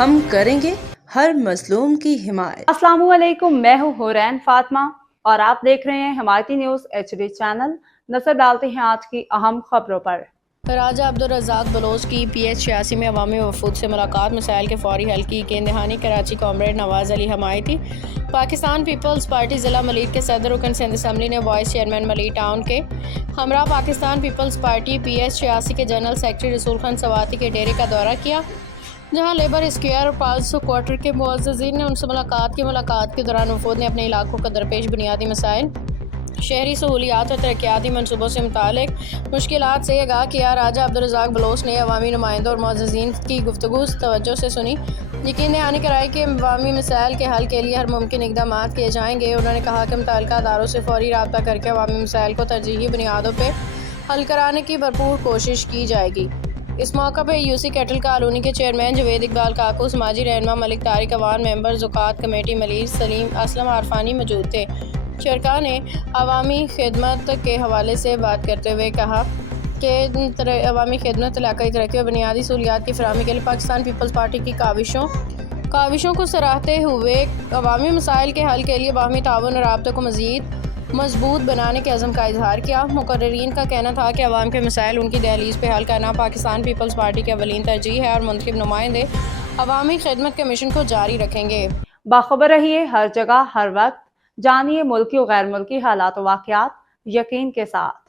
ہم کریں گے ہر مظلوم کی حمایت۔ السلام علیکم، میں ہوں حورین فاطمہ اور آپ دیکھ رہے ہیں حمایتی نیوز HD چینل۔ نظر ڈالتے ہیں آج کی اہم خبروں پر۔ راجہ عبدالرزاق بلوچ کی PS86 میں عوامی وفود سے ملاقات، مسائل کے فوری حل کی یقین دہانی۔ کراچی کامریڈ نواز علی حمایتی پاکستان پیپلز پارٹی ضلع ملیٹ کے صدر رکن سندھ اسمبلی نے وائس چیئرمین ملیٹ ٹاؤن کے ہمراہ پاکستان پیپلز پارٹی PS86 کے جنرل سیکرٹری رسول خان سواتی کے ڈیرے کا دورہ کیا، جہاں لیبر اسکوائر اور 500 کوارٹر کے معززین نے ان سے ملاقات کے دوران وفود نے اپنے علاقوں کا درپیش بنیادی مسائل، شہری سہولیات اور ترقیاتی منصوبوں سے متعلق مشکلات سے آگاہ کیا۔ راجہ عبدالرزاق بلوچ نے عوامی نمائندوں اور معززین کی گفتگو توجہ سے سنی، یقین دہانی کرائی کہ عوامی مسائل کے حل کے لیے ہر ممکن اقدامات کیے جائیں گے۔ انہوں نے کہا کہ متعلقہ اداروں سے فوری رابطہ کر کے عوامی مسائل کو ترجیحی بنیادوں پہ حل کرانے کی بھرپور کوشش کی جائے گی۔ اس موقع پہ UC کیٹل کالونی کے چیئرمین جوید اقبال کاکو، سماجی رہنما ملک طارق عوان، ممبر زکوٰۃ کمیٹی ملیر سلیم اسلم عارفانی موجود تھے۔ شرکاء نے عوامی خدمت کے حوالے سے بات کرتے ہوئے کہا کہ عوامی خدمت، علاقائی ترقی اور بنیادی سہولیات کی فراہمی کے لیے پاکستان پیپلز پارٹی کی کاوشوں کو سراہتے ہوئے عوامی مسائل کے حل کے لیے باہمی تعاون اور رابطوں کو مزید مضبوط بنانے کے عزم کا اظہار کیا۔ مقررین کا کہنا تھا کہ عوام کے مسائل ان کی دہلیز پہ حل کرنا پاکستان پیپلز پارٹی کی اولین ترجیح ہے اور منتخب نمائندے عوامی خدمت کے مشن کو جاری رکھیں گے۔ باخبر رہیے ہر جگہ ہر وقت، جانیے ملکی و غیر ملکی حالات و واقعات یقین کے ساتھ۔